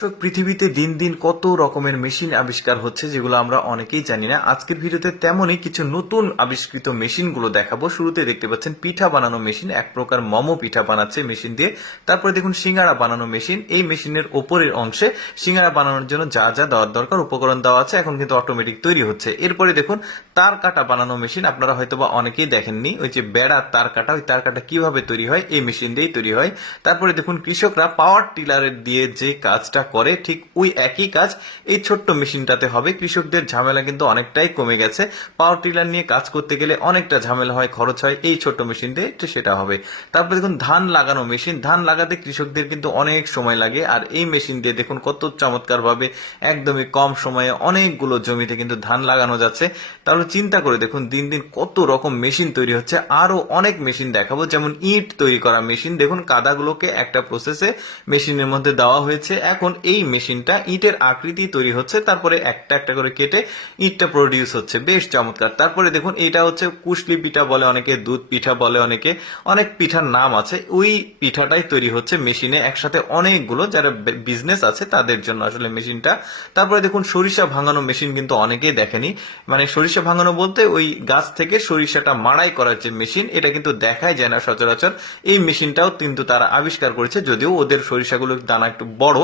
পৃথিবীতে দিন দিন কত রকমের মেশিন আবিষ্কার হচ্ছে যেগুলো আমরা অনেকেই জানি না। আজকের ভিডিওতে তেমনই কিছু নতুন আবিষ্কৃত মেশিনগুলো দেখাবো। শুরুতে দেখতে পাচ্ছেন পিঠা বানানো মেশিন, এক প্রকার মোমো পিঠা বানাচ্ছে মেশিন দিয়ে। তারপরে দেখুন সিঙ্গারা বানানো মেশিন, এই মেশিনের ওপরের অংশে সিঙ্গারা বানানোর জন্য যা যা দেওয়ার দরকার, উপকরণ দেওয়া আছে, এখন কিন্তু অটোমেটিক তৈরি হচ্ছে। এরপরে দেখুন তার কাটা বানানো মেশিন, আপনারা হয়তোবা অনেকেই দেখেননি, ওই যে বেড়া তার কাটা, ওই তার কাটা কীভাবে তৈরি হয়, এই মেশিন দিয়েই তৈরি হয়। তারপরে দেখুন কৃষকরা পাওয়ার টিলারের দিয়ে যে কাজটা করে ঠিক ওই একই কাজ এই ছোট্ট মেশিনটাতে হবে। কৃষকদের ঝামেলা কিন্তু অনেকটাই কমে গেছে। পাওয়ার টিলার নিয়ে কাজ করতে গেলে অনেকটা ঝামেলা হয়, খরচ হয় এই ছোট্ট মেশিন দিয়ে সেটা হবে। তারপরে দেখুন, ধান লাগানো মেশিন। ধান লাগাতে কৃষকদের কিন্তু অনেক সময় লাগে। আর এই মেশিন দিয়ে দেখুন, কত চমৎকার ভাবে একদমই কম সময়ে অনেকগুলো জমিতে কিন্তু ধান লাগানো যাচ্ছে। তাহলে চিন্তা করে দেখুন, দিন দিন কত রকম মেশিন তৈরি হচ্ছে। আরও অনেক মেশিন দেখাবো। যেমন ইট তৈরি করা মেশিন। দেখুন, কাদাগুলোকে একটা প্রসেসে মেশিনের মধ্যে দেওয়া হয়েছে। এখন এই মেশিনটা ইটের আকৃতি তৈরি হচ্ছে, তারপরে একটা একটা করে কেটে ইটটা প্রডিউস হচ্ছে। বেশ চমৎকার। তারপরে দেখুন, এটা হচ্ছে কুশলি পিঠা বলে অনেকে, দুধ পিঠা বলে অনেকে, অনেক পিঠার নাম আছে। ওই পিঠাটাই তৈরি হচ্ছে মেশিনে একসাথে অনেকগুলো যারা বিজনেস আছে, তাদের জন্য আসলে মেশিনটা। তারপরে দেখুন, সরিষা ভাঙানো মেশিন কিন্তু অনেকেই দেখেনি। মানে সরিষা ভাঙানো বলতে ওই গাছ থেকে সরিষাটা মাড়াই করার যে মেশিন, এটা কিন্তু দেখাই যায় না সচরাচর। এই মেশিনটাও কিন্তু তারা আবিষ্কার করেছে, যদিও ওদের সরিষাগুলোর দানা একটু বড়।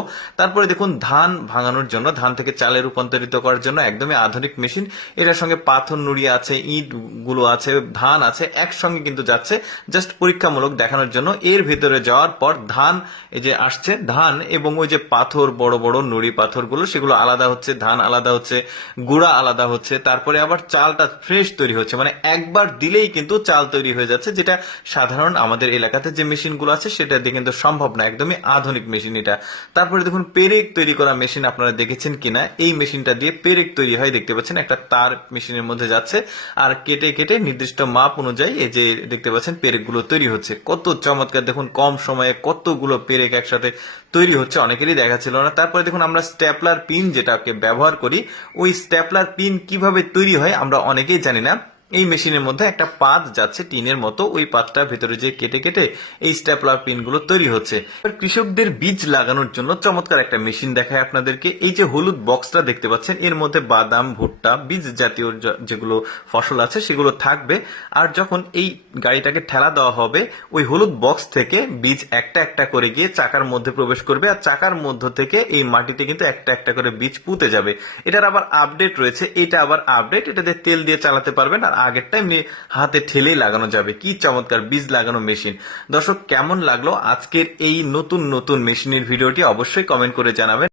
তারপরে দেখুন, ধান ভাঙানোর জন্য, ধান থেকে চালে রূপান্তরিত করার জন্য একদমই আধুনিক মেশিন। এটার সঙ্গে পাথর, নুড়ি আছে, ইটগুলো আছে, ধান আছে, একসঙ্গে কিন্তু যাচ্ছে। জাস্ট পরীক্ষামূলক দেখানোর জন্য। এর ভিতরে যাওয়ার পর ধান, এই যে আসছে, ধান এবং ওই যে পাথর, বড় বড় নুড়ি পাথরগুলো, সেগুলো আলাদা হচ্ছে, ধান আলাদা হচ্ছে, গুঁড়া আলাদা হচ্ছে, তারপরে আবার চালটা ফ্রেশ তৈরি হচ্ছে। মানে একবার দিলেই কিন্তু চাল তৈরি হয়ে যাচ্ছে, যেটা সাধারণ আমাদের এলাকাতে যে মেশিনগুলো আছে, সেটা দিয়ে কিন্তু সম্ভব না। একদমই আধুনিক মেশিন এটা। তারপরে দেখুন পেরেক তৈরি করা মেশিন আপনারা দেখেছেন কিনা? এই মেশিনটা দিয়ে পেরেক তৈরি হয়, দেখতে পাচ্ছেন? একটা তার মেশিনের মধ্যে যাচ্ছে আর কেটে কেটে নির্দিষ্ট মাপ অনুযায়ী এই যে দেখতে পাচ্ছেন পেরেকগুলো তৈরি হচ্ছে। কত চমৎকার, দেখুন, কম সময়ে কতগুলো পেরেক একসাথে তৈরি হচ্ছে, অনেকেরই দেখা ছিল না। তারপরে দেখুন, আমরা স্ট্যাপলার পিন যেটাকে ব্যবহার করি, ওই স্ট্যাপলার পিন কীভাবে তৈরি হয় আমরা অনেকেই জানি না। এই মেশিনের মধ্যে একটা পাত যাচ্ছে টিনের মতো, ওই পাতটা ভেতরে যে কেটে কেটে এই স্ট্যাপলার পিনগুলো তৈরি হচ্ছে। কৃষকদের বীজ লাগানোর জন্য চমৎকার একটা মেশিন দেখায় আপনাদেরকে। এই যে হলুদ বক্সটা দেখতে পাচ্ছেন, এর মধ্যে বাদাম, ভুট্টা, বীজ জাতীয় যেগুলো ফসল আছে সেগুলো থাকবে। আর যখন এই গাড়িটাকে ঠেলা দেওয়া হবে, ওই হলুদ বক্স থেকে বীজ একটা একটা করে গিয়ে চাকার মধ্যে প্রবেশ করবে। আর চাকার মধ্য থেকে এই মাটিতে কিন্তু একটা একটা করে বীজ পুঁতে যাবে। এটার আবার আপডেট রয়েছে। এটা আবার আপডেট এটাতে তেল দিয়ে চালাতে পারবেন। আর আগেরটা এমনি হাতে ঠেলেই লাগানো যাবে। কি চমৎকার বীজ লাগানো মেশিন। দর্শক, কেমন লাগল আজকের এই নতুন নতুন মেশিনের ভিডিওটি অবশ্যই কমেন্ট করে জানাবেন।